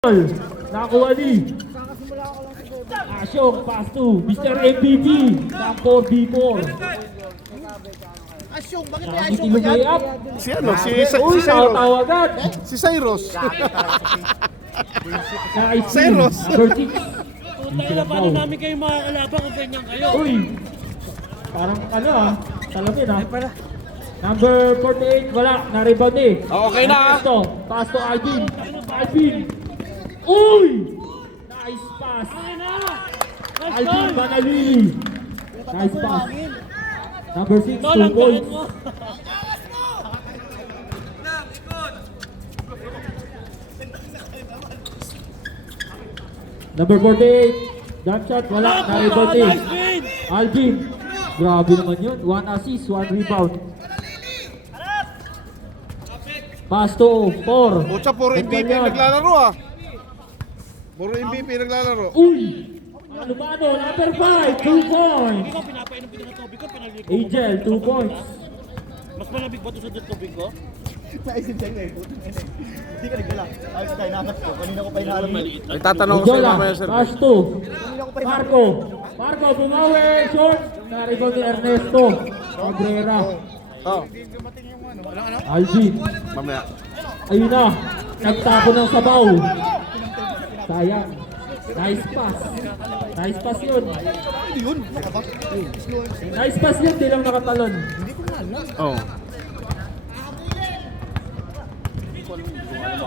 Nakuha ni Asyong, pass to Mr. MVP ng 4v4. Asyong, bakit may Nakakiti asyong ba yan? lumay up. Si ano? Si Uy, Cyrus. tawagan. Si Cyrus. Nice Cyrus. Number 6. Tayo na, paano namin kayo makakalaban kung ganyan kayo? Uy, parang ano salamin Number 48, wala, na-rebound eh. Okay na. Pass to Alvin. Uy! Nice pass. Alvin Banalili. Nice pass. Number 6, 2 Nolang, points. mo. Number 48, jump shot, wala, na-rebound eh. Nice win! Alvin, grabe naman yun. 1 assist, 1 rebound. Pass to 4. Pucha, puro MVP naglalaro ah. Puro MVP naglalaro. Uy! Lumano, number 5, 2 points. Ikaw, pinapainom ko ng tubig ko, pinaligo ko. Angel, 2 points. Mas malamig ba ito sa tubig ko? Naisip sa'yo eh. Hindi ka nagdala. Ayos tayo nakas ko. Kanina ko pa inaalam Maliit lang. Nagtatanong ko sa Jola, mamaya sir. pass to Marco. Marco, bumawi, short. Na-rebound ni Ernesto Cabrera. Oh, Alvin, mamaya. ayun na. Nagtapo ng sabaw. Sayang. Nice pass. Nice pass yun. yun. Nice pass yun, di lang nakatalon. Oh.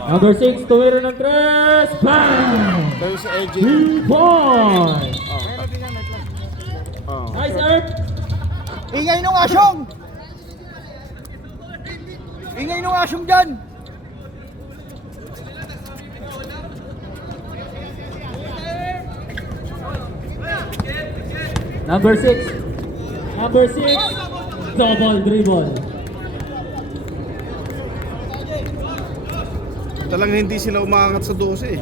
Number 6, tumira ng 3. Bang! Tayo si AJ. 3 points. Oh. Nice, Erp. Ingay nung asyong! Ingay nung asyong dyan! Number 6. Number 6. Double dribble. Talagang hindi sila umangat sa 12 eh.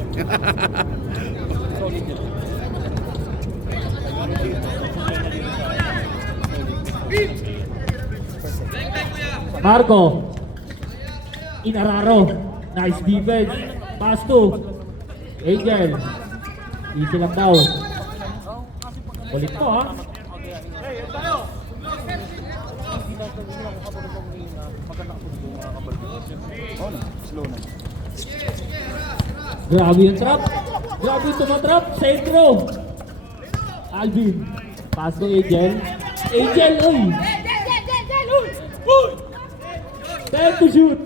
Marco. Inararo. Nice defense. Pass to Angel. Easy lang daw. Ulit to ha. Grabe yung trap. Grabe yung tumatrap. Sentro. Alvin. Pass to Angel. Angel, uy. Time to shoot.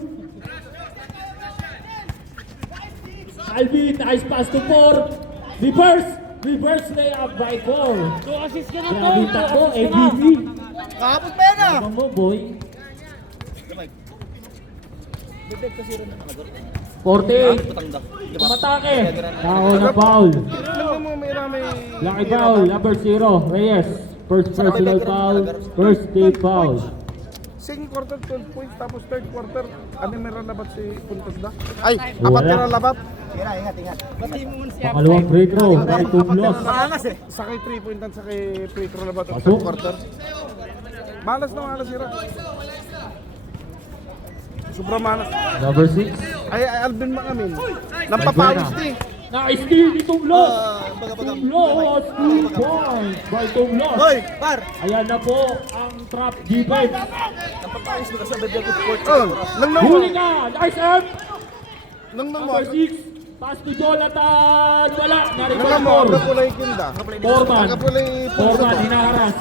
Alvin, nice pass to 4. Reverse. Reverse layup by 4. 2 assist ka na to! Grabe yung takbo. 2 assist ka na. MVP. Kahapon pa yan ah! Abang mo, boy. 48. Tumatake. Tao na foul. Alam mo, may Lucky foul. Number 0. Reyes. First personal foul. First team foul. second quarter 12 points tapos third quarter ano may labat si Puntos da? Ay, apat Wala. na labat. Ingat. Pangalawang free throw. By Tumlos. Maangas eh. Sa kay 3 point sa kay free throw labat Pasok. third quarter. Malas sira. Sobrang malas. Number 6. Ay, Alvin Mangamin. Nampapawis ni. Na-steal ni Tumlos. Tumlos. 2 points by Tumlos. Hoy, par! Ayan na po ang trap defense. Napapayos mo kasi sa bedroom sport. Nang Huli ka. Nice earth. mo. Number 6. Pass to Jonathan. Wala. Nang Na-record mo, 4. nagapulay kinda. Forman. Nagapulay Forman, hinaharas.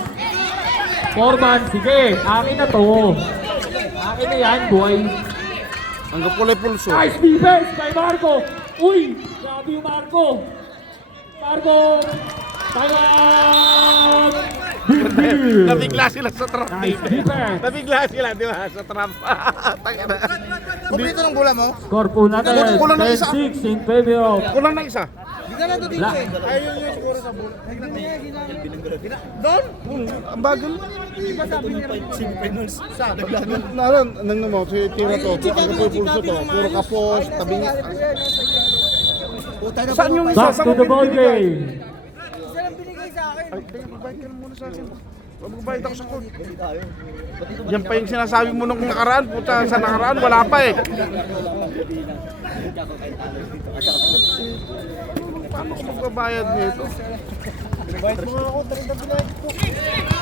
Forman, sige. Akin na to. Akin na yan, boy. Nagapulay pulso. Nice defense by Marco. Uy, grabe yung Marco. Marco. Tayang. Nabigla sila sa trap. Nice defense. Nabigla sila, di ba? Sa trap. Tangina. Kumplito ng bola mo? Score po natin. Kulang na isa. 10-6 in favor of Kulang na isa. Hindi ka na to dito Black. eh. Ayun yung siguro sa bola. Doon? Ang bagal. Iba sabi niya semifinals. Sabi Nang mo, si Tira to. Ang kapoy pulso to. Puro kapos, tabi niya. Saan yung isa? Back to the ball game. Isa lang binigay sa akin. Ay, teka, magbayad ka na muna sa akin. Magbayad ako sa code. Yan pa yung sinasabi mo nung nakaraan. Puta, sa nakaraan, wala pa eh. magbabayad nito. Bayad mo nga ako, 30 binayad ko.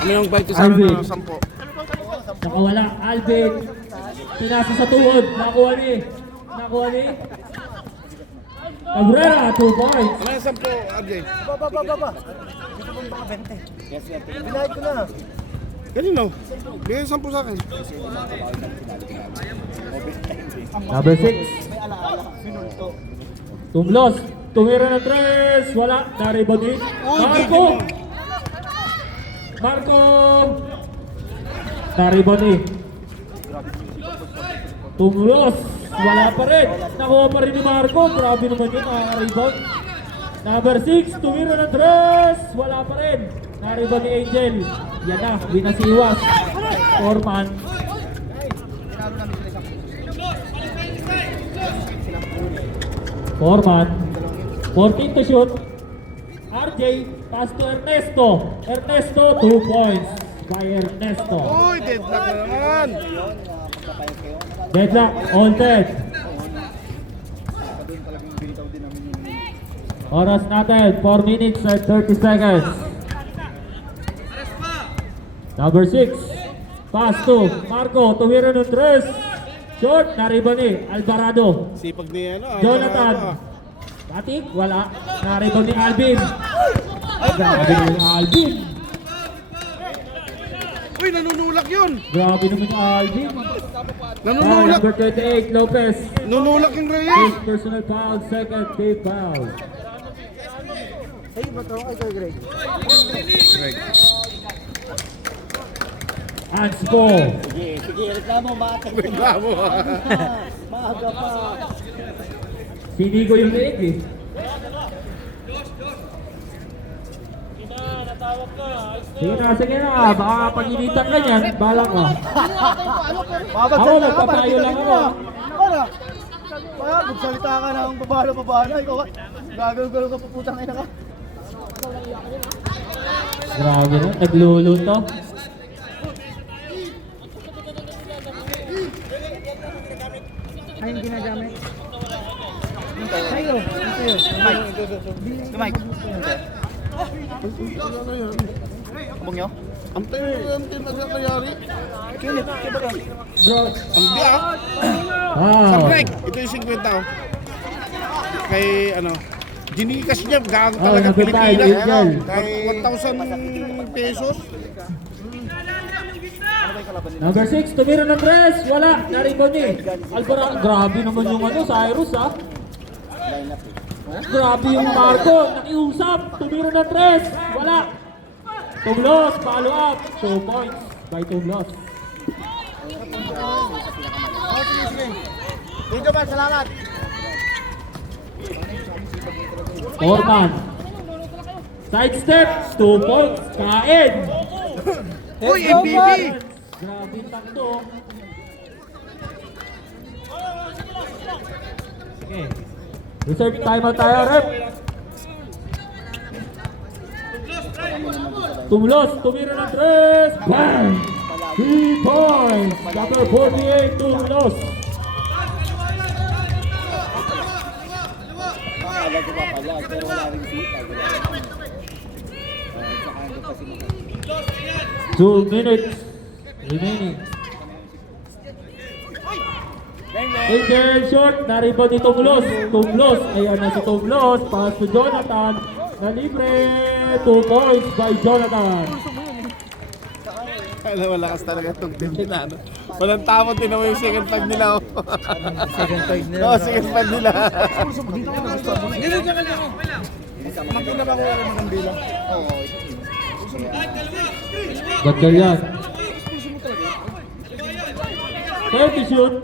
Ano yung bite ko sa Alvin. ano, 10? Nakawala. Alvin. Pinasa sa tuhod. Nakuha ni. Cabrera, 2 points. Ano yung 10, RJ? Baba. Gusto mong baka 20. Binayad ko na. Kanino? Bigay 10 sa akin. Number 6. May alaala. Minulto. Tumlos. Tumira ng 3. Wala. Na-rebound din. Marco. Na-rebound din. Tumlos. Wala pa rin. Nakuha pa rin ni Marco. Grabe naman yun. Nakaka-rebound. Number 6. Tumira ng 3. Wala pa rin. Na-rebound ni Angel. Yan na. Binasiwas. Foreman. Foreman. 14 to shoot. RJ, pass to Ernesto. Ernesto, 2 points by Ernesto. Uy, deadlock na naman. Deadlock, all dead. Oras natin, 4 minutes and 30 seconds. Number 6. Pass to Marco, tumira ng 3. Short, nariba ni Alvarado. Sipag ni ano. Jonathan. Batik, wala. Nariba ni Alvin. Grabe ni Alvin. Uy, nanunulak yun. Grabe naman ni Alvin. Nanunulak. Number 28, Lopez. Nanunulak yung Reyes. First personal foul, second team foul. Sa'yo ba ito? Ay, kay Greg. Hands po. Sige, reklamo, mata. Reklamo. Maaga pa. Sinigo yung leeg eh. Sige na. Baka pag-initan ka niyan, balak ka. Ako, nagpapayo lang ako. Para. Para, magsalita ka ng babalo. Ikaw ka. Gagawin ka puputang ina ka. Grabe na, nagluluto. Ay, hindi ginagamit. Sa'yo. Mike. Ano yan? Kabong nyo? Ang team nagkakayari. Kinit. Kiba ka? Bro. Ang biya. Wow. Sa break. Ito yung 50 oh. Kay ano. Ginikas niya. Gago talaga number five, Pilipinas. Angel. Kay 1,000 pesos. Number 6, tumira ng 3. Wala, na-rebound ni Alvarado. Grabe naman yung ano, Cyrus ha. Grabe yung Marco, nakiusap. Tumira ng 3. Wala. Tumlos, follow up. 2 points by Tumlos. Dito ba? Salamat. Foreman. Side step, 2 points. Kain. Uy, MVP! Grabe yung takto. Okay. Reserve timeout tayo, rep. Tumlos, tumira ng 3. Bang! 3 points. Number 48, Tumlos. Akala ko pa pala, pero wala rin sita. 2 minutes remaining. Angel short, na-rebound ni Tumlos. Tumlos, ayan na si Tumlos. Pass to Jonathan. Na libre. 2 points by Jonathan. Kaya malakas talaga itong team nila. Ano? Walang tamang tinawa yung second five nila. Oh. Second five nila. Oo, second five nila. Magkuna ba ko wala ng bilang? Oo. Gandal yan. 30 shoot.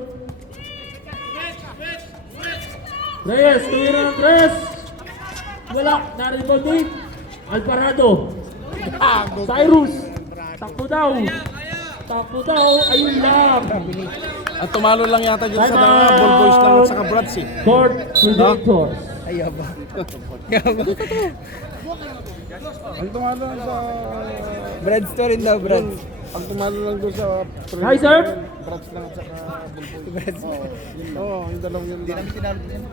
Reyes, tumira ng 3. Wala, na-rebound din. Alvarado. Cyrus. Takbo daw. Ayun lang. At tumalo lang yata dyan sa Time mga out. ball boys lang at saka Brads eh. Court Predators. Ayaba. Ang tumalo lang sa... Brad story daw, Brad. Ang tumalo lang doon sa... Nice serve. Brads lang at saka Bullboys. Oo, yung dalawang yun lang.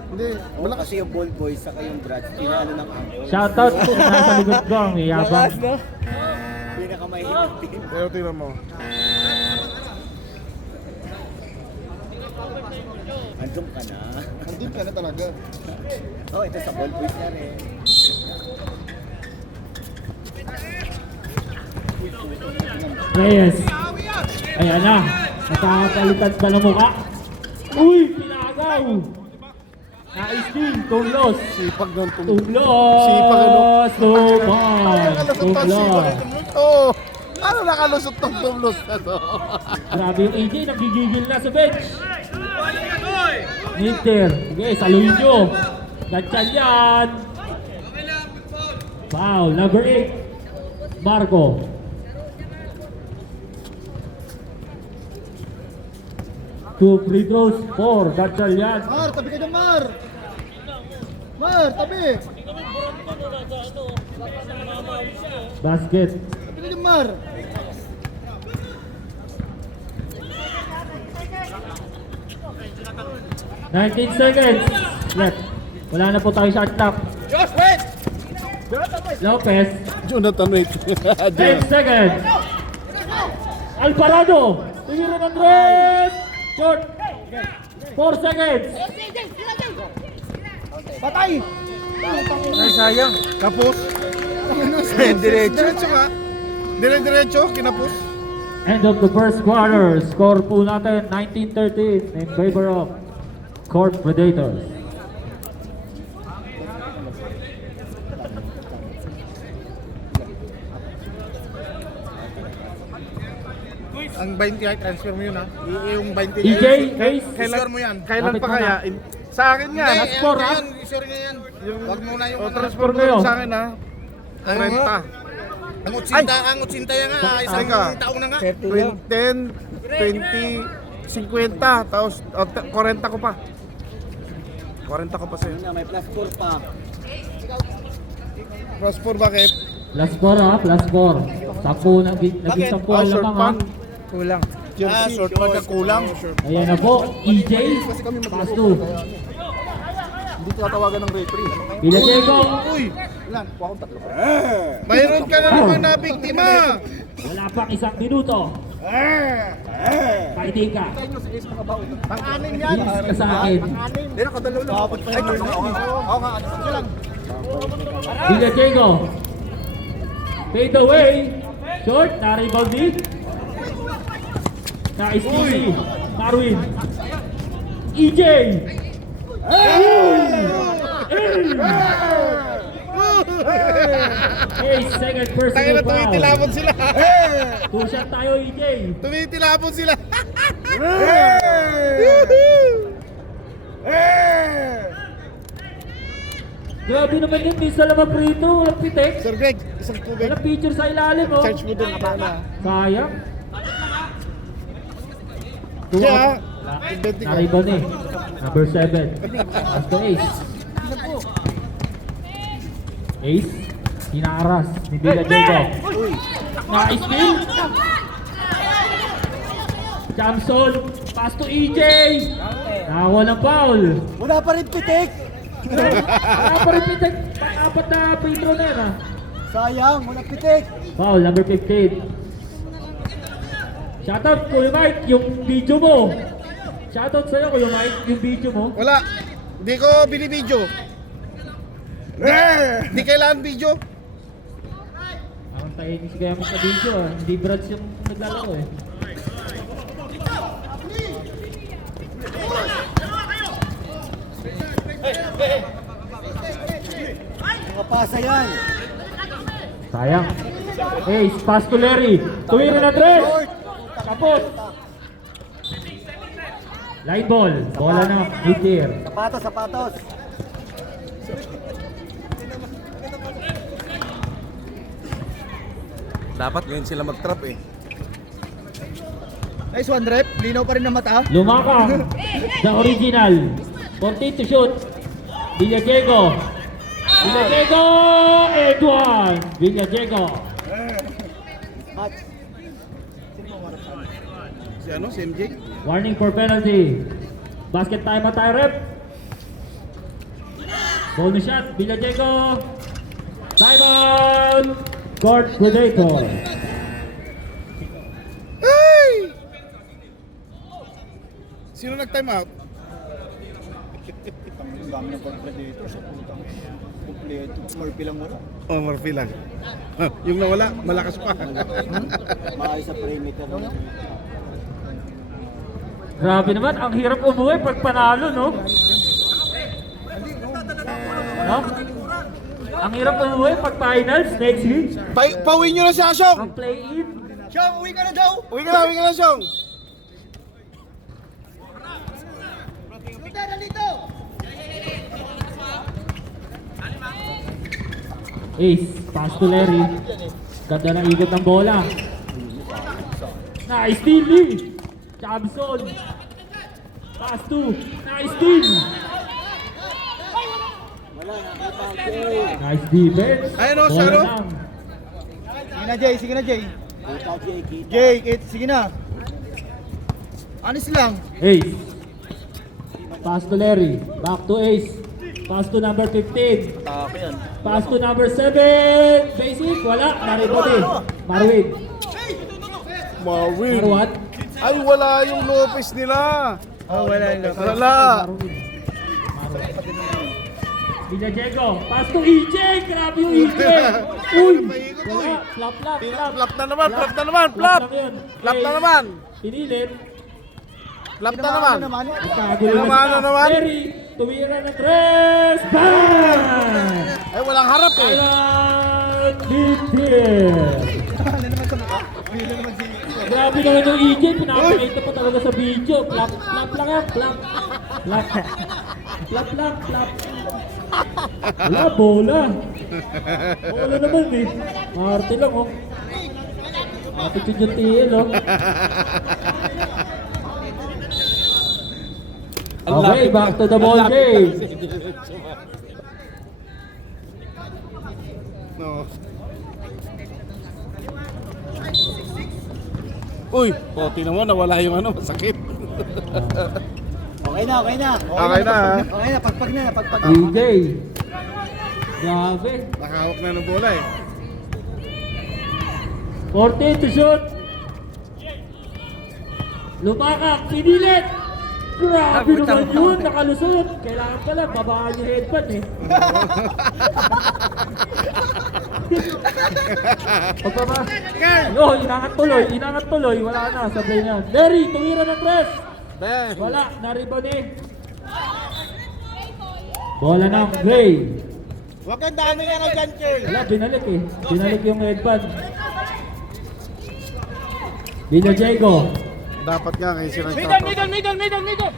Hindi, malakas. Kasi yung ball boys saka yung Brads, pinalo ng angkol. Shoutout po nasa likod ko ang yabang. Pinakamahirap team. Pero tingnan mo. Andun ka na. Andun ka na talaga. Oh, ito sa ball boys na rin. Reyes. Ayan na. Nakakapalitan ba ng mukha? Uy! Pinagaw! Na-steal. Tumlos. Sipag doon. Tumlos! Sipag ano? Tumlos! Oo. Ano nakalusot ng tumlos na to? Grabe yung AJ. Nagigigil na sa bench. Minter. Sige, saluhin nyo. Ganyan yan. Foul. Number 8. Marco. Two free throws. 4. Ganyan yan. Mar, tabi ka dyan, Mar! Mar, tabi! Basket. Tabi ka dyan, Mar! $19 seconds left. Wala na po tayo shot clock. Lopez. Jonathan, wait. 10 seconds. Alvarado. Tumira ng red. Short. 4 seconds. Patay! Ay, sayang. Kapos. Diretso nga. Diretso, kinapos. End of the first quarter. Score po natin 19-13 in favor of Court Predators. Ang 20 ay transfer mo yun ha. Yung 20 EJ, Ace. Kailan mo yan. Kailan Kapit pa mo kaya? na. Sa akin nga. Last score ha. Sorry na yan. Wag mo na yung... O transfer mo kayo. yun sa akin ha. Ang renta. Ang utsinta yan nga. Isang Teka. taong na nga. 10, 20, 50. Tapos 40 ko pa. 40 ko pa sa'yo. May plus 4 pa. Plus 4 bakit? Plus 4 ha. Plus 4. Sampu na. Naging 10 Ah, short lamang ha. pan. Kulang. Jersey. short man ka kulang. Ayan na po. EJ. Pass 2. Hindi tatawagan ng referee. Piladiego. Uy! Mayroon ka na naman na biktima! Wala pang 1 minuto. Pakitin ka. Pang-anim Bilis ka sa akin. Hindi, nakadalaw lang. Ay, oo nga, ano lang. Piladiego. Fade away. Short. Na-rebound din. Na-steal. Marwin. EJ. Hey, second Tayo personal na foul. tumitilapon sila. Two shot tayo, EJ. Tumitilapon sila. Grabe naman yun, minsan lang mag-free-throw, walang pitek. Sir Greg, isang tubig. Walang picture sa ilalim, oh. Search mo dun. Sayang. Kaya, Na-rebound eh. Number 7. Pass to Ace. Ace. Hinaras ni Villadego. Na-steal. Jamson. Pass to EJ. Nakakuha ng foul. Wala pa rin pitik! Wala pa rin pitek. Pang-apat na free throw na yan, ah. Sayang, wala pitik! Foul, number 15. Shoutout, Kuya Mike, yung video mo. Shoutout sa'yo, Kuya Mike, yung video mo. wala. Hindi ko binibidyo. Hindi kailangan video. Parang tayo ni si Kuya Mike sa video, ah. Hindi Brads yung naglalaro, eh. Mga pasa yan! Sayang. Ace, pass to Larry. Tuwira na tres. Kapot. Line ball. Bola na. Mid-tier. Sapatos, sapatos! Dapat ngayon sila mag-trap eh. Nice one, rep. Linaw pa rin ng mata. Lumakang. The original. 14 to shoot. Villadiego. Villadiego. And one. Villadiego. Match. Si ano? Si MJ? Warning for penalty. Basket time at tayo, rep. Bonus shot, Villajeco. Time out. Court Predator. Ay! Sino nag-time out? Ang dami ng predator sa putang. Kompleto. Murphy lang wala. Oh, Murphy lang. Yung nawala, malakas pa. Maayos sa perimeter. Grabe naman, ang hirap umuwi pag panalo, no? No? Ang hirap umuwi pag finals next week. Pauwi nyo na si Asyong! Ang play-in. Siyang, uwi ka na daw! Uwi ka na, Asyong! Ace, pass to Larry. Ganda ng ikot ng bola. Nice steal, Lee. Chamson. Pass to. Nice steal. Nice defense. Ayun, oh, Bola Sharo. lang. Sige na, Jay. Sige na, Jay. Jay, sige na. Anis lang. Ace. Pass to Larry. Back to Ace. Pass to number 15. Tako yan. Pass to number 7. Basic. Wala. Naribody. Marwin. Marwin. Marwat. Ay, wala yung Lopez nila. Oh, wala yun. Wala. Villajeco. Pass to EJ. Grabe yung EJ. Uy. Wala. Flap, flap, flap. Flap na naman, flap na naman, flap! lang yun. Flap na Ace. naman! Pinilit. Flap na naman! Kagulo Tinamaan na naman. Larry. Tumira ng tres. Bang! Ay, walang harap eh. Ayan. Bitir. Grabe naman yung EJ, pinapakita pa talaga sa video. Flap, flap lang yan, flap. Flap. Flap lang, flap. Wala, bola. Bola naman eh. Marte lang oh. Attitude yung TL oh. Okay, back to the ball game. No. Uy, tingnan mo, nawala yung ano, masakit. Okay na, okay na. Okay na, ha? Okay na, pagpag na, pagpag. EJ. Grabe. Nakahawak na ng bola eh. 14 to shoot. Lumakak, pinilit. Grabe naman yun, nakalusot. Kailangan pala, babaan yung headband eh. Pagpapa. Yo, inangat tuloy, wala na, sablay niya. Larry, tumira ng tres. Wala, nariban eh. Bola ng Gray. Huwag kang dami nga na dyan, Chel. Wala, binalik eh. Binalik yung headband. Villajeco. Dapat nga kayo sila Middle.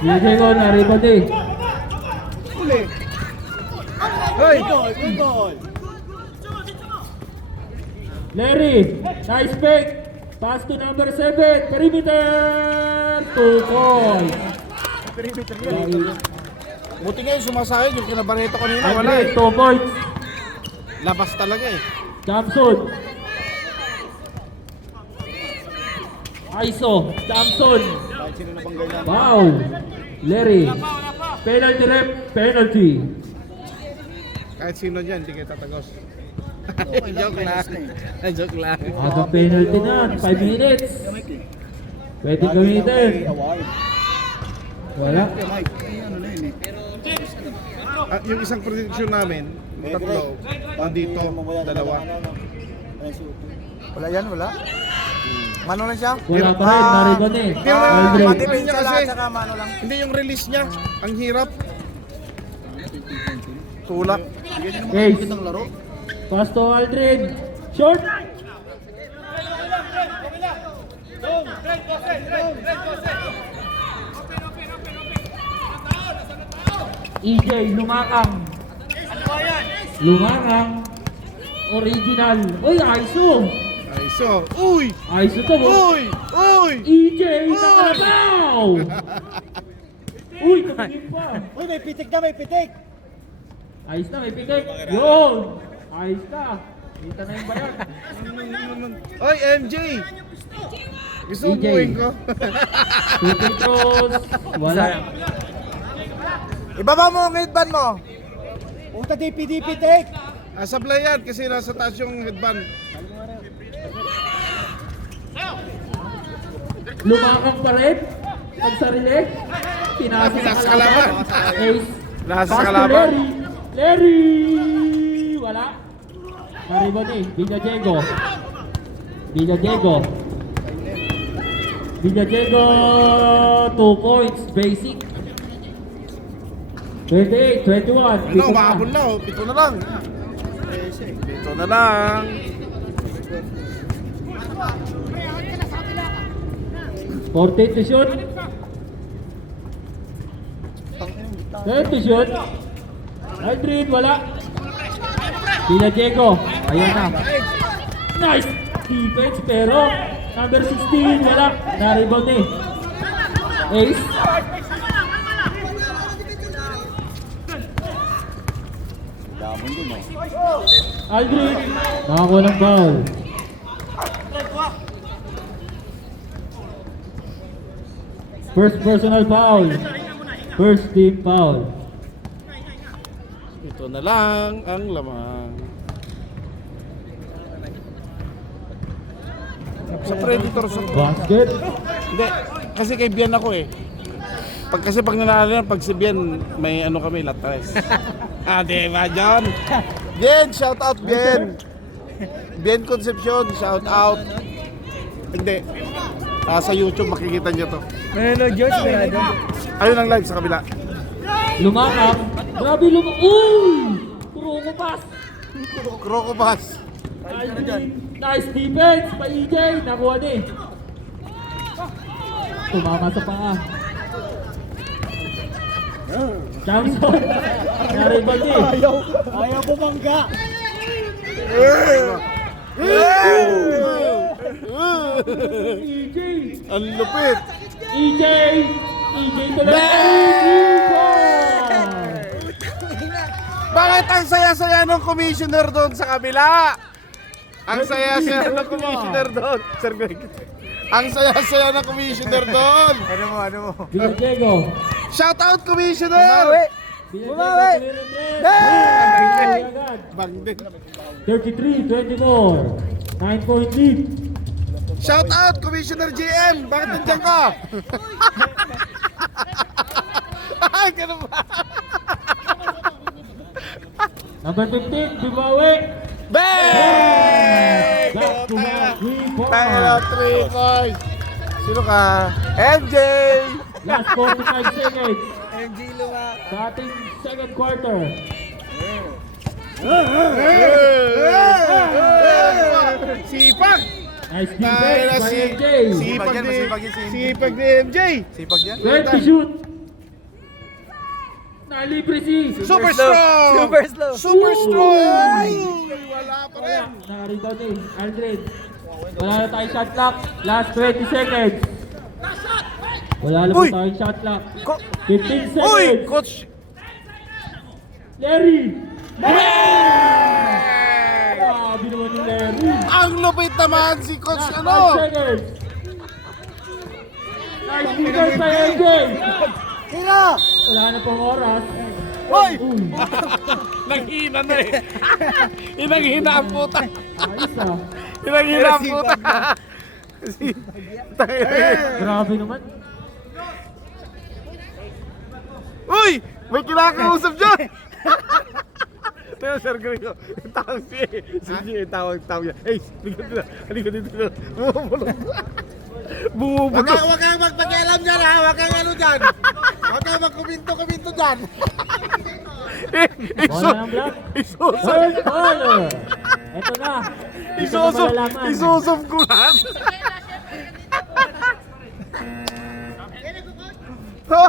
Villajeco, nariban eh. Uli. Hoy! Good ball. Larry, nice pick. Pass to number 7. Perimeter. 2 points. Perimeter yan. Buti nga yung sumasayod, yung kinabarito kanina, wala Andre, eh. 2 points. Labas talaga eh. Jamson. Aiso. Jamson. Kahit sino na bang ganyan. Wow. Larry. Penalty rep. Penalty. Kahit sino dyan, hindi kayo tatagos. Joke lang. Joke lang. Aga penalty na. 5 minutes. Pwede gamitin. Award. Wala. Mike, ay ano na yun eh. At yung isang prediction namin, yung tatlo, nandito, dalawa. Wala yan, wala? Mano lang siya? Wala pa rin. Nariban eh. Pero Aldrin. matipid niya kasi, mano lang. hindi yung release niya, ang hirap. Tulak. Ace. Ng laro. Pass to Aldrin. Short. EJ, lumakang. Lumakang. Original. Uy, Aiso. Ay, so, uy! Aiso to. Uy! Uy! EJ, nakalabaw. Uy, tumingin pa. Uy, may pitik na, may pitik! Ayos na, may pikit. Yun! Ayos na. Kita na yung bayan. Oy, MJ! Gusto mo DJ. buuin ko? Shooting cross. Wala. Ibaba mo ang headband mo. Puta DP, take! Sablay yan kasi nasa taas yung headband. Lumakang pa rin. Pag sarili. Pinasa Nasa sa kalaban. kalaban. Ace. Nasa Pass to kalaban. Larry. Wala. Naribon eh. Villa Diego. Villa Diego. Villa Diego. 2 points. Basic. 28, 21. Ano, Pito na. mahabol na oh. Pito na lang. Pito na lang. 48 to shoot. 10 to shoot. Aldrin, wala. Villa Diego. Ayan na. Nice defense pero number 16 wala. Na-rebound eh. Ace. Aldrin. Nakakuha ng foul. First personal foul. First team foul. Ito na lang ang lamang. Sa Predator sa Basket. Hindi, kasi kay Bian ako eh. Pag nanalo yan, pag si Bian, may ano kami, latres. Di ba, John? Bien, shout out Bien. Bien Concepcion, shout out. Hindi. Sa YouTube makikita niyo to. Ayun ang live sa kabila. Lumakap. Grabe Uy! Puro ko pass. Croco Pass. Nice defense pa EJ. Nakuha din. Tumama sa paa. Johnson. Naribal din. Ayaw bumangga! EJ. Ang lupit. EJ. EJ tuloy. Bakit ang saya-saya ng commissioner doon sa kabila? Ang saya-saya ng commissioner doon. Sir Greg. Ang saya-saya ng commissioner doon. Ano mo? Villa Diego. Shout out commissioner. Bumawi! Bang din. 33-24. 9-point lead. Shout out Commissioner GM. Bakit nandiyan ka? Ay, ganun ba? Number 15, Bumawi. Bang! Back to back, 3 points. Tayo, 3 points. Sino ka? MJ! Last 45 seconds. MG Luma! Sa ating second quarter. Sipag! Nice Tayo na defense by si... MJ. Sipag ni MJ. Sipag yan? 20 shoot. Nalibre si. Super strong! Super slow! Super strong! Wala pa rin. Nakarito din. Aldrin. Wala na tayong shot clock. Last 20 seconds. Wala na po Uy! tayong shot clock. 15 Uy! seconds. Coach! Larry. Grabe naman yung Larry. Ang lupit naman si Coach Last 5 ano? seconds. Nice defense by MJ. Tira! Wala na pong oras. Hoy! Nanghina na eh. Inanghina ang puta. Ayos ah. Inanghina ang puta. Grabe naman. Uy! May kinakausap dyan! Tayo, Sir Grego. Tawag si G. Tawag niya. Hey, halika dito. Bumubulong. Huwag kang magpakialam dyan ha! Huwag kang ano dyan! Huwag kang magkuminto-kuminto dyan! Bola ng block. Isusog. Third quarter. Ito na. Ito na malalaman. Isusog ko lang. Ha?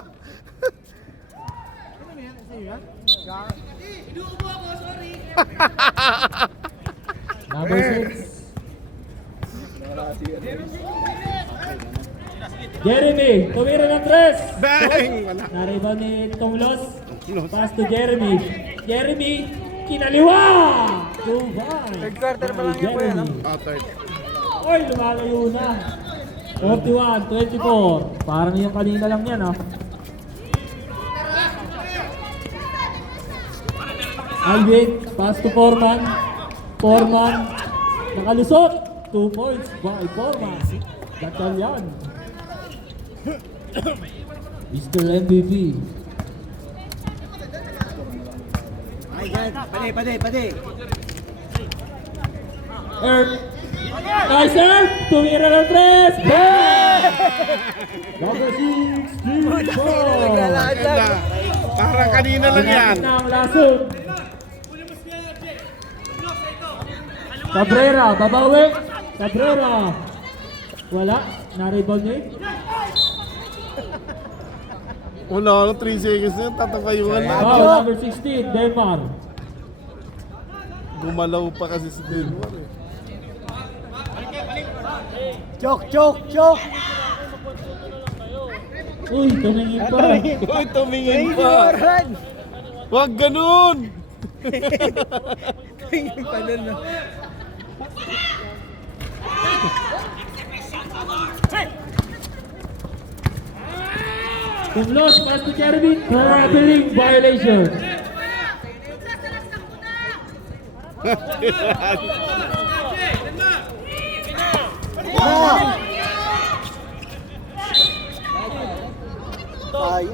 Number 6. Jeremy, tumira ng tres. Bang! Wala. Nariba ni Tomlos. Pass to Jeremy. Jeremy, kinaliwa! 2-1. Third quarter pa lang yan, boy, ano? Third. Oy, lumalayo na. 41-24. Parang yung kanina lang yan, ah. Alvin, pass to Foreman. Foreman, nakalusot. 2 points by Foreman. Datal yan. Mr. MVP. Ay, God. Pade. Earth. Nice Earth! Tumira ng 3! Bang! Number 6, Steve Ball. Ganda. Parang kanina lang yan. Na ang lason. Cabrera, babawi. Cabrera. Wala. Na-rebound niya. Wala, 3 seconds na yun, tatakayuan na. Wow, number 16, Demar. Gumalaw pa kasi si Delmar eh. Chok. Uy, tumingin pa. Uy, tumingin pa. Huwag ganun! Tingin pa dun, no? Tumlos, pass to Jeremy. Traveling violation.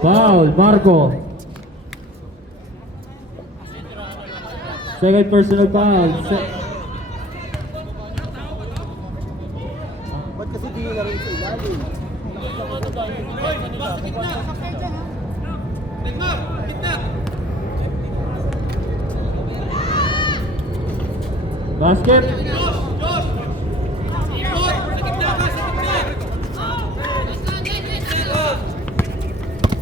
Foul, Marco. Second personal foul. Ba't kasi di nyo laro sa ilalim? Basket.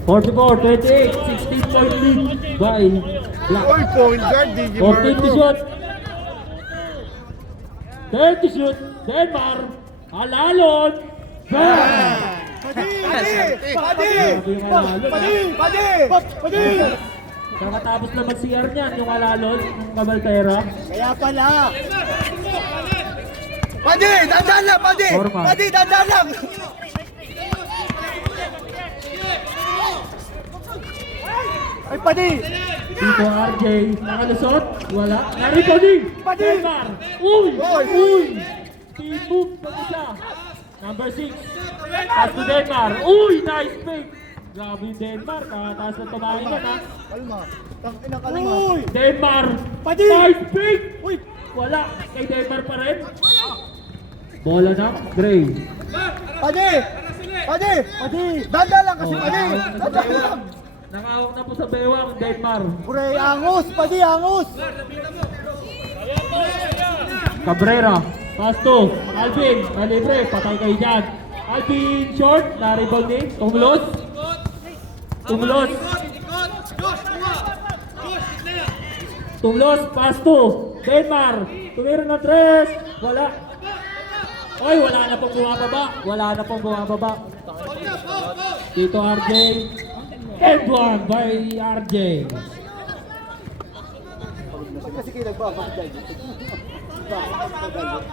Forty-four, 28, 16-point lead by Black. Uy, point guard, DJ 14 to Marco. shoot. 30 to shoot. Denmar. Alalon. Bang! Padi! Kakatapos na mag-CR niyan, yung alalon, yung Cabaltera. Kaya pala! Padi! Dandan lang, Padi! Forma. Padi, dandan lang! Ay, Padi! Dito RJ, nakalusot, wala. Nari-rebound din! Padi! Denmar! Uy! Uy! Uy! Team-move pa isa. Number 6. Pass to Denmar. Uy! Nice fake! Grabe yung Denmar, kakataas na tumahin yan ha. Kalma. Tangin ang kalma. Uy! Denmar! Padi! Nice fake! Uy! Wala! Kay Denmar pa rin. Bola na, Gray. Padi! Padi! Padi! Dandan lang kasi, Oh, Padi! nakahawak na sa Dandan lang! bewang. Nakahawak na po sa bewang, Denmar. Pre, angus! Padi, angus! Cabrera, pass to Alvin, libre, patay kayo dyan. Alvin, short, na-rebound din. Tumlos. Tumlos, pass to Denmar. Tumira na 3. Wala. Oy, wala na pong bumababa. Dito RJ. And one by RJ. Ba't kasi kayo nagbabagay?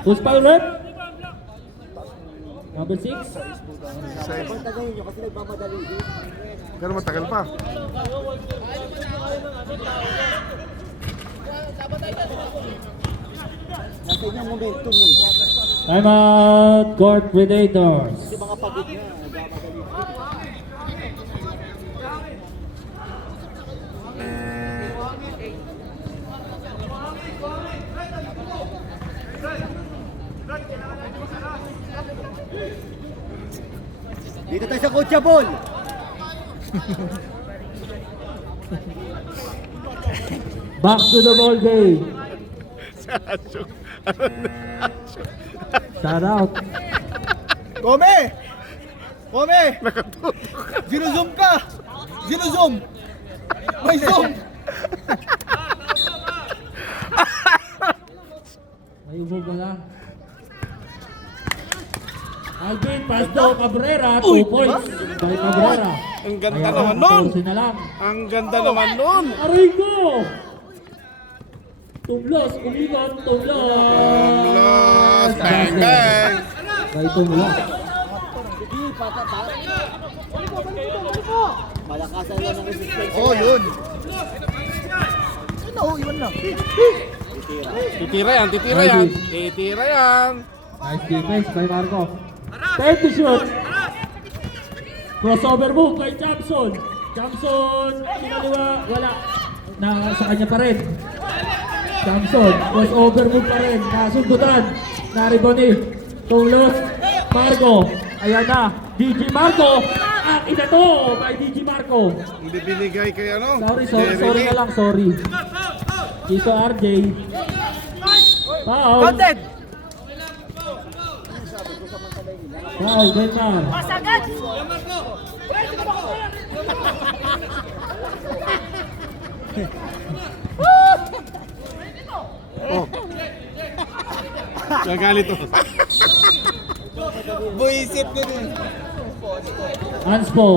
Who's foul rep? Number 6. Ba't tagayin nyo kasi nagmamadali? Pero matagal pa. Nasa inyong momentum eh. Time out, Court Predators. Kasi mga pagod na, nagmamadali. Dito tayo sa Coach Ball. Back to the ball game. Shout out. Come! Zero-zoom ka! Zero-zoom! May zoom! May ubo ba lang? Alvin, pass to Cabrera. 2 points by Cabrera. Ang ganda Kaya, naman nun. 14 na lang. Ang ganda naman nun. Aray ko! Tumlos, umikot, tumlos. Tumlos, bang, bang. Kay tumlos. Malakasan lang ng resistance. Oh, yun. Ano, iwan lang. Titira yan, titira yan. Titira yan. Nice defense kay Marco. Time to shoot. Crossover move kay Jamson. Jamson, kinaliwa, wala. Sa kanya pa rin. Jamson, crossover move pa rin. Nasundutan. Nariboni. Tulos. Marco. Ayan na. DJ Marco. Ang ina to by DJ Marco. Hindi binigay kay ano? Sorry na lang, sorry. Dito RJ. Foul. Content! Foul, Delmar. Oh. Gagalit to. Buisit ko din. Anspo.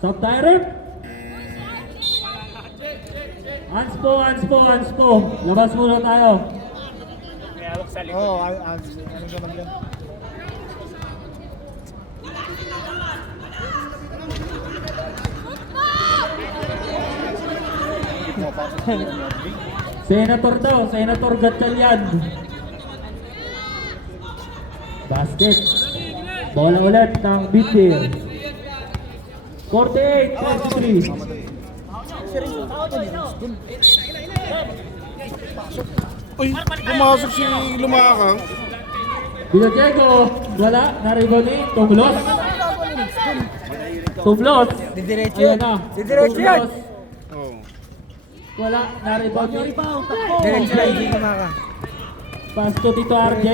Sub-direct. Anspo. Labas muna tayo. Oo, ano naman yan? Senator daw, Senator Gatchalian. Basket. Bola ulit ng Bitbeer. 48-43. Uy, pumasok si Lumakang. Villadiego, wala. Naribo ni Tumlos. Tumlos. Didiretso Ayan yan. na. Didiretso yan. Tumlos. Oh. Wala. Naribo ni Diretso yan, hindi kumaka. Pass to Tito RJ.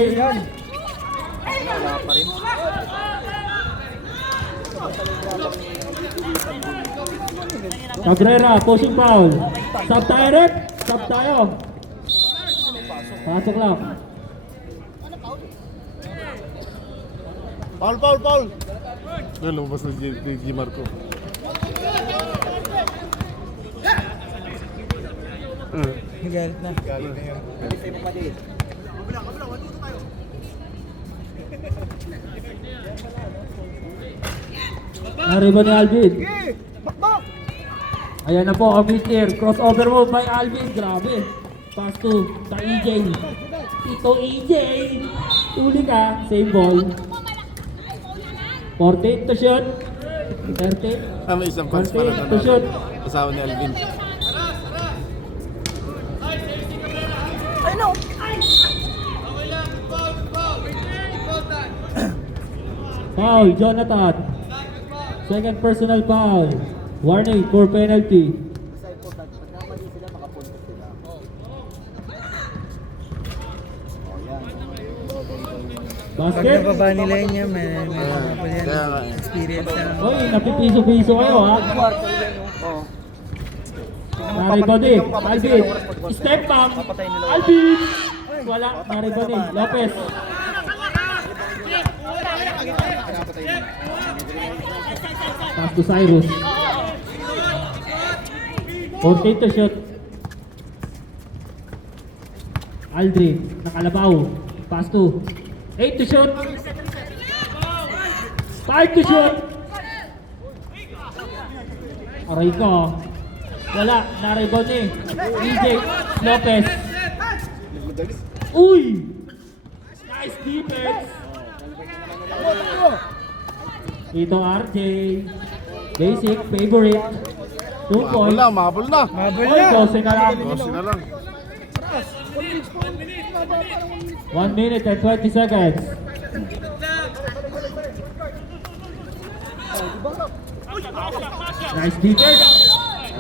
Cabrera, pushing foul. Sub-direct. Sub tayo. Pasok lang. Paul. Doon, lumabas na si Marco. Galit na. Naribo ni Alvin. Ayan na po, ang mid-air. Crossover move by Alvin. Grabe. Pass to the EJ. Tito EJ. Uli ka. Same ball. 14 to shoot. 30. May isang fans pa na To shoot. Kasama ni Alvin. Foul, Jonathan. Second personal foul. Warning for penalty. Pag Basket. nababa nila yun yan, may Kaya nga. experience na. Oy, napipiso-piso kayo ha. Naribani, Alvin. Step back. Alvin. Wala, naribani. Lopez. Pass to Cyrus. 14 to shoot. Aldrin, nakalabaw. Pass to 8 to shoot. 5 to shoot. Aray ko. Wala, na-rebound eh. DJ Lopez. Uy! Nice defense. Ito RJ. Basic, favorite. 2 Mabol points. na, mabol na. Oy, 12 na lang. Kasi na lang. 1 minute and 20 seconds. Nice defense.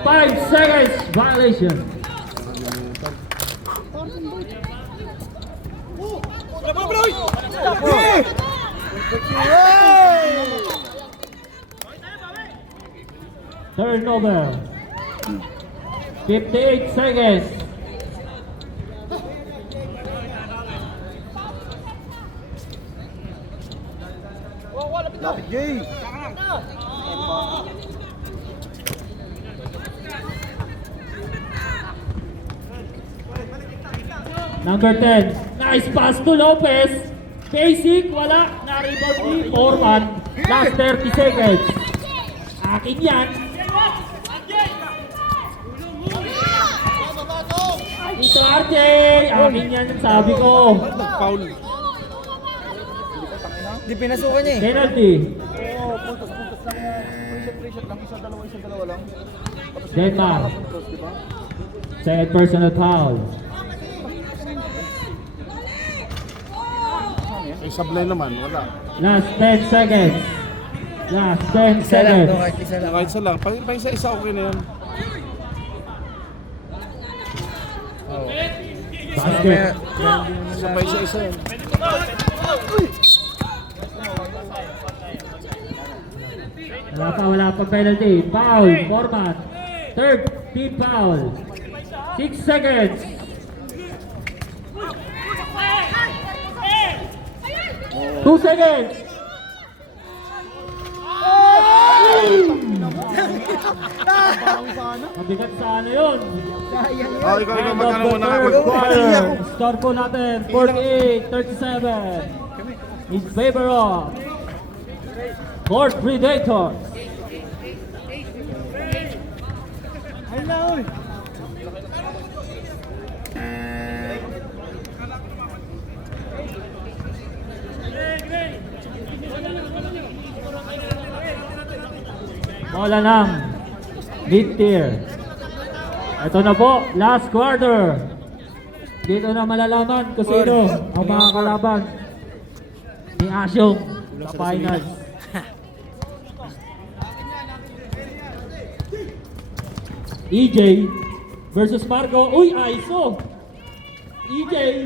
5 seconds violation. Turnover. 58 seconds. Lapit, Jay! Number 10. Nice pass to Lopez. Basic, wala. Na-rebound ni Foreman. Last 30 seconds. Akin yan. Ito RJ. Akin yan ang sabi ko. Nag-foul. Di pinasukan niya eh. Penalty. Oo, puntos lang yan. Pre-shot lang, isa, dalawa lang. Tapos Denmark. puntos, di ba? Second personal foul. Ay, sablay naman, wala. Last 10 seconds. Last 10 seconds. Isa lang. Kahit isa lang. Pa isa-isa okay na yun. Basket. Isa pa isa-isa yun. Wala pa penalty. Foul. Format. Third team foul. 6 seconds. Two seconds. Mabigat sana yun. Oh, ikaw, End of magkano the muna third ako? quarter. Score po natin 48-37 in favor of Court Predators. Bola ng mid-tier. Ito na po, last quarter. Dito na malalaman kung sino ang mga kalaban ni Asyong sa finals. EJ versus Marco. Uy, ISO! EJ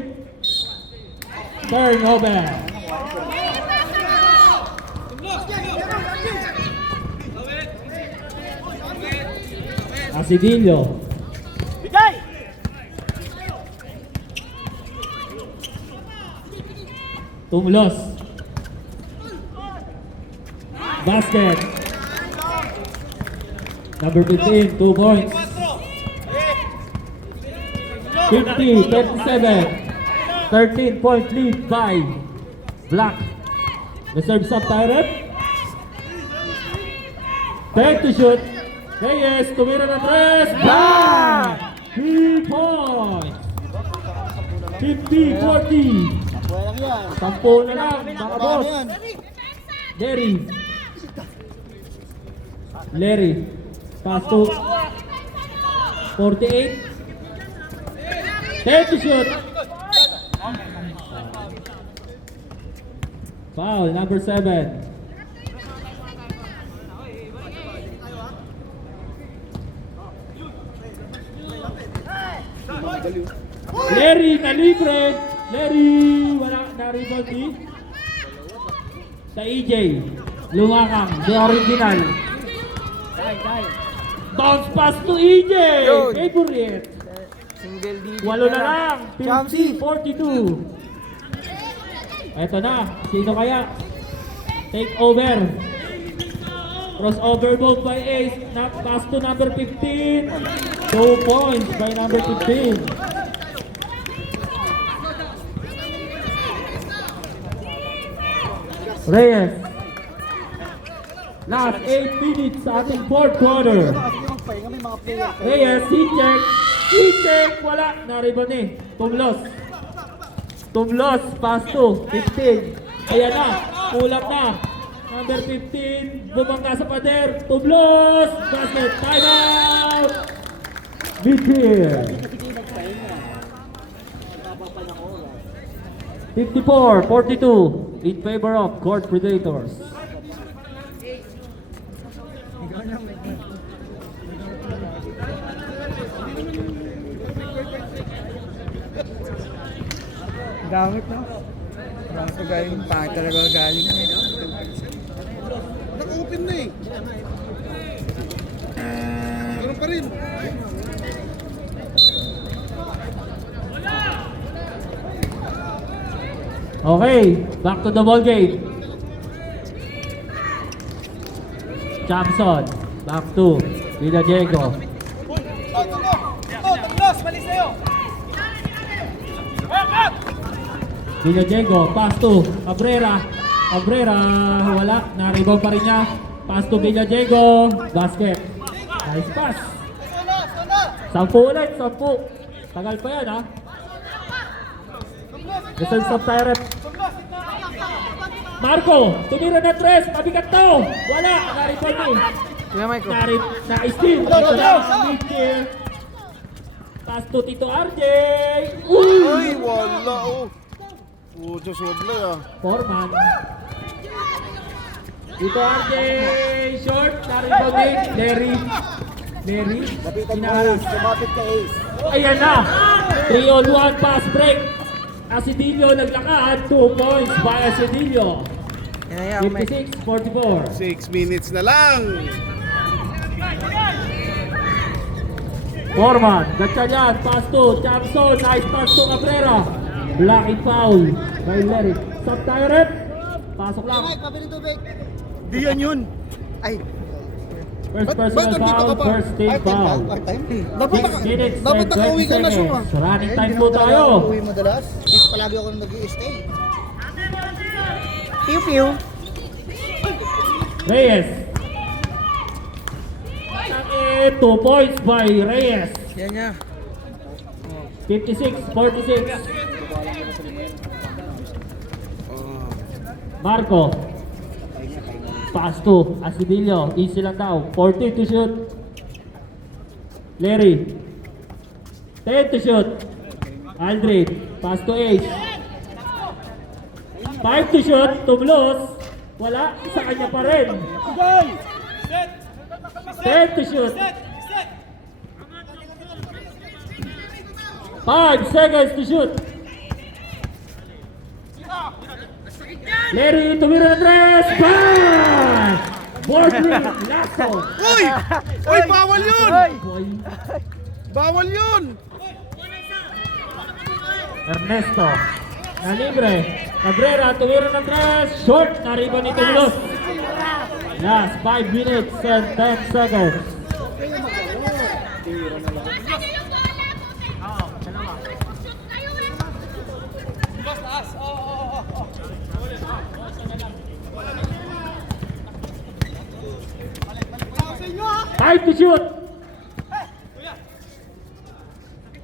turnover. Asidillo. Tumlos. Basket. Number 15, 2 points. 50-37. 13-point lead by Black. Reserves up Tyrant. 10 to shoot. Reyes, tumira ng 3. Bang! 3 points. 50-40. Wala lang yan. 10 na lang, mga boss. Larry. Pass to 48. 10 to shoot. Foul, number 7. Larry na libre. Larry, wala na rebound ni sa EJ. Lumakang, the original. Bounce pass to EJ. Favorite. Single digit. 8 na lang. Chomsy. 50-42. Eto na. Sino kaya? Take over. Crossover move by Ace. Pass to number 15. 2 points by number 15. Reyes. Last 8 minutes sa ating fourth quarter. Kasi yung magpahinga, may mga player. Reyes, heat check, wala, na-rebound eh. Tumlos, pass to, 15. Ayan na, kulang na. Number 15, bumangga sa pader, Tumlos, basket, time out! Mid-tier. 54-42 in favor of Court Predators. Gamit na. Gamit pa galing. Pangit talaga galing. Naka-open na eh. Meron pa rin. Okay, back to the ball game. Jackson, back to Villadiego. Villadiego, pass to Cabrera. Cabrera, wala. Na-rebound pa rin niya. Pass to Villadiego. Basket. Nice pass. 10 ulit, 10. Tagal pa yan, ha? Return stop tayo, rep. Marco, tumira na 3. Mabigat to. Wala. Na-rebound eh. Na-steal. Ito na. Mid-tier. Pass to Tito RJ. Ay, wala oh. Oh, Diyos, wala ah. Foreman. Tito RJ. Short. Na-rebound eh. Larry. Inaharas. Sumapit ka Ace. Ayan na. 3-on-1 pass break. Asidillo naglakad. 2 points by Asidillo. 56-44. 6 minutes na lang. Foreman, Gatchalian, pass to Chamson, nice pass to Cabrera. Blocking foul by Larry. Stop tayo rin. Pasok lang. Di yan yun. Ay. First personal foul, first team foul. Dapat 6 minutes dapat and nakauwi 20 ka na siya. seconds. Running time po tayo. Uwi madalas. Dito palagi ako nag-i-stay. Piu-piu. Reyes. 2 points by Reyes. Yan niya. 56-46. Marco. Pass to Asidillo. Easy lang daw. 40 to shoot. Larry. 10 to shoot. Aldrin. Pass to Ace. 5 to shoot. Tumlos. Wala. Sa kanya pa rin. 10 to shoot. 5 seconds to shoot. Larry, tumira na 3. Bang! Bordley, lasso. Uy! Uy, bawal yun! Boy. Bawal yun! Ernesto. Na libre. Cabrera, tumira ng 3. Short. Nariba ni Tumlos. Last 5 minutes and 10 seconds. Time to shoot.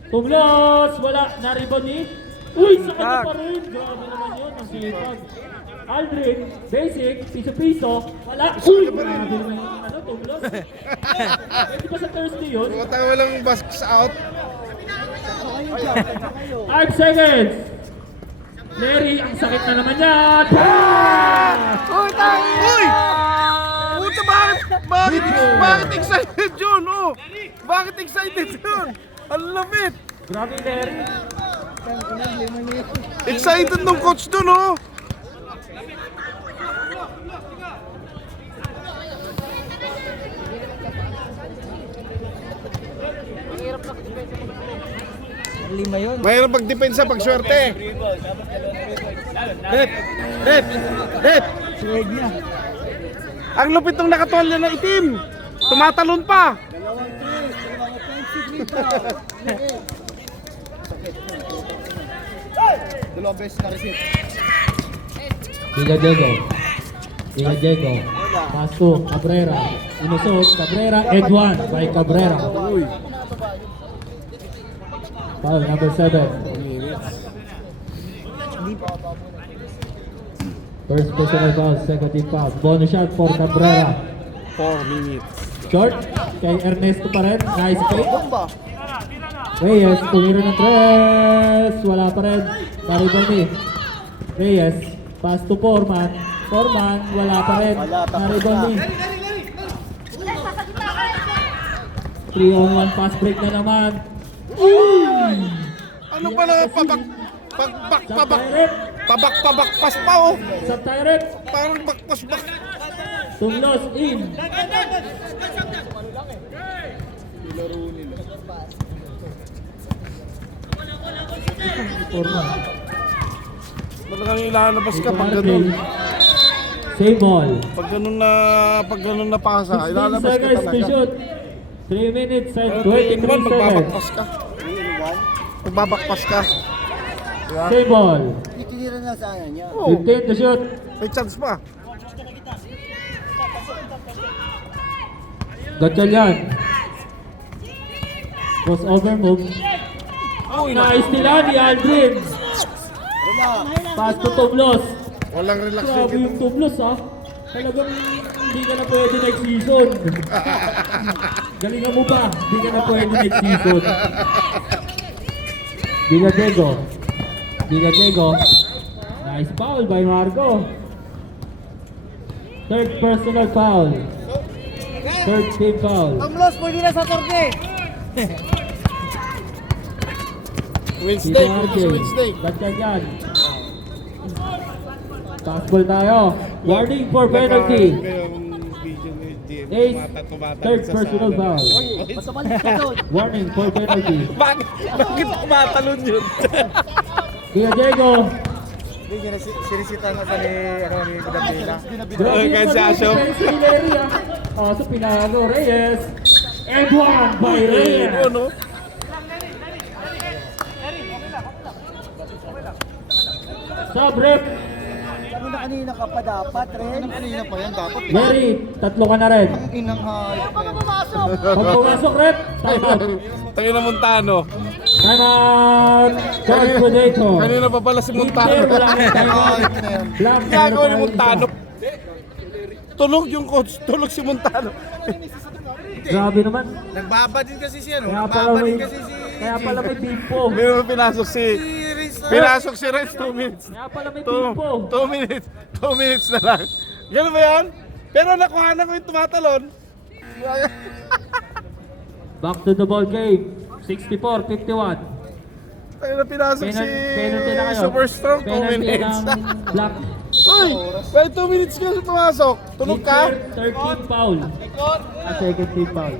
Tumlos. Wala. Nariba ni. Uy, sa kanya pa rin. Grabe naman yun. Ang sipag. Aldrin, basic, piso-piso, wala. Uy, grabe naman yung Tumlos. Hindi ba sa Thursday yun? Baka walang basks out. 5 seconds. Larry, ang sakit na naman yan. Pass! Uy! Puta, bakit excited yun? Oh! Bakit excited yun? Ang lamit! Grabe, Larry. Excited nung coach dun, oh! Lima yun. Mahirap pag-depensa pag swerte. Rep! Ang lupit ng nakatolya na itim. Tumatalon pa. Dalawang beses na receive. Villadiego. Pass to Cabrera. Inusot, Cabrera, and 1 by Cabrera. Foul number 7. First personal foul, second team foul. Bonus shot for Cabrera. 4 minutes. Short, kay Ernesto pa rin. Nice fake. Bomba. Reyes, tumira ng 3. Wala pa rin. Naribang ni Reyes. Pass to Foreman. Foreman, wala pa rin. Naribang ni 3-on-1 pass break na naman. Ano ba naman pabak-pabak-pas pa, oh. Sa Tyrek, Parang bakpas-bak. Tumlos in. Foreman. Talagang ilalabas ka pag ganun. Save ball. Pag ganun na pasa, 16 ilalabas ka seconds to talaga. shoot. 3 minutes and Pero 23 seconds. magbabakpas ka. Magbabakpas ka. Save ball. Itinira na sa ano niya. 15 to shoot. May chance pa. Gotcha yan. Crossover move. Nice nila ni Aldrin. Pass to Tublos. Walang relax Grabe din. yung Tublos ha. Talagang hindi ka na pwede next season. Galingan mo pa. Hindi ka na pwede next season. Diga Diego. Nice foul by Marco. Third personal foul. Third team foul. Tumlos, pwede na sa torne. Wednesday, ito sa Wednesday. Gotcha yan. Passball tayo. Warning for penalty. Ace, third personal foul. Basta malis ka doon. Warning for penalty. Bakit tumatalon yun? Diga Diego. Hindi na sinisita na sa ni Gabela. Grabe yung Kaya si Asyo. defense ni Larry ah. So pinalo Reyes. And one by Reyes. Ano? Sub-rep. Kanina ka pa dapat rin. Kanina pa yan dapat. Larry, tatlo ka na rin. Inang hayop pa pumasok. Pag pumasok rep, time out. Tayo na Montano. Time out. Guard Predator. Kanina pa pala si Inter, Montano. wala kang time out. Black, Gagawa ni meron pa Montano. isa. Tulog yung coach. Tulog si Montano. Grabe naman. Nagbaba din kasi siya, no? Kaya pala may, kaya pala may bimpo. May mga pinasok si... Pinasok si Renz 2 minutes. Kaya pala may 2 bimpo. minutes. 2 minutes na lang. Ganun ba yan? Pero nakuha na ko yung tumatalon. Back to the ball game. 64-51. Tayo na pinasok si Penalty na kayo. Super Strong 2 Penalty minutes. ng Black. Uy! May 2 minutes ka pumasok. Tulog ka? Third team foul. Second team foul.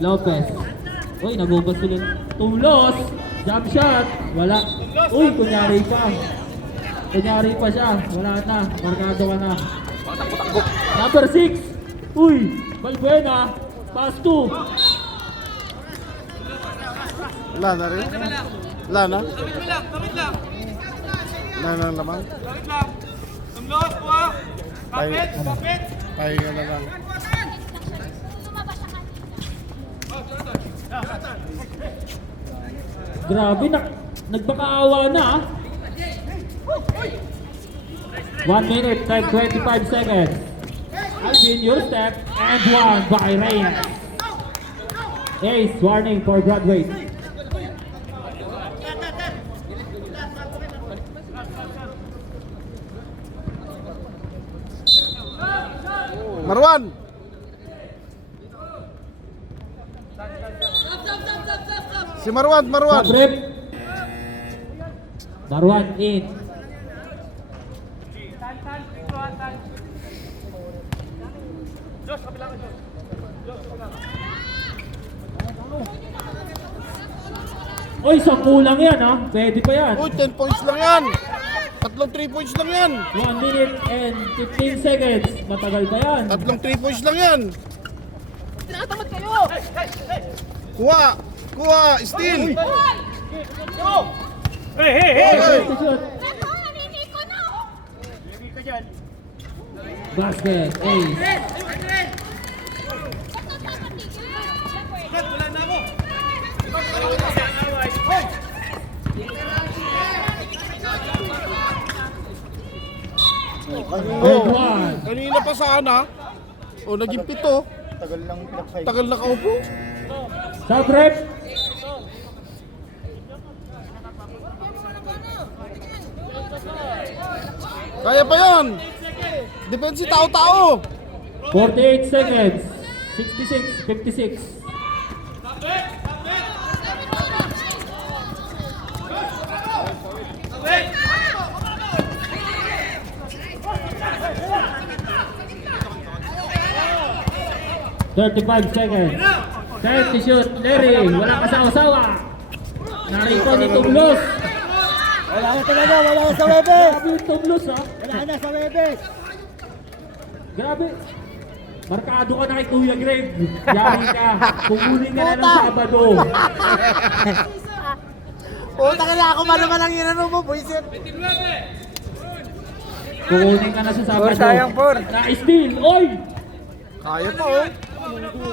Lopez. Uy, nagubos sila. Tumlos. Jump shot. Wala. Uy, kunyari pa. Kunyari pa siya. Wala na. Markado ka na. Number 6. Uy, Balbuena. Pass 2. Wala na rin. Wala na? Wala na naman. Tayo na lang. Grabe, nagbakaawa na ah. 1 minute and 25 seconds. Alvin, your step, and one by Reyes. Ace, warning for graduate. Marwan! Si Marwan! Rip. Marwan in. Oy, 10 lang yan ha. Pwede pa yan. Uy, 10 points lang yan! Tatlong 3 points lang yan! 1 minute and 15 seconds. Matagal pa yan. Tatlong 3 points lang yan! Kuha! Kuha! Steal! Shoot to shoot. Basket. Ace. Oh, one. kanina pa sana. O, naging 7. Tagal lang pinakay. Tagal nakaupo. Sub rep. Kaya pa yan! Depensi tao-tao! 48 seconds. 66, 56. Thirty-five seconds. 30 shoot. Larry, walang kasawa-sawa. Narito ni Tumlos. Wala na talaga, wala na sa Webes. Grabe yung Tumlos ha. Wala na sa Webes. Grabe. Markado ka na kay Kuya Greg. Yari ka. Kukunin ka na ng Sabado. Puta ka na ako, paano man ang inano mo, buisit. Kukunin ka na sa Sabado. sayang, Por. Na-steal. Oy! Kaya pa, oh.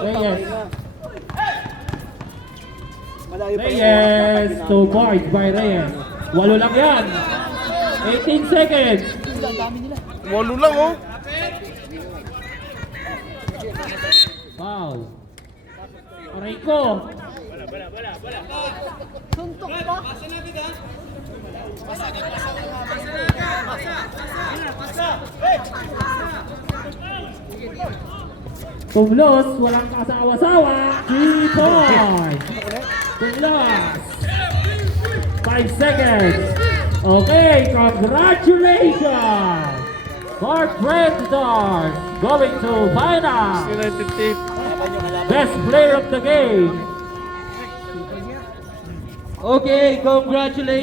Reyes. Malayo pa Reyes. 2 points by Reyes. 8 lang yan. 18 seconds. Walo lang oh. Foul. Aray ko. Suntok pa. Tumlos, walang kasawa-sawa. 3 points. Tumlos. 5 seconds. Okay, congratulations. For Predators going to final. Best player of the game. Okay, congratulations.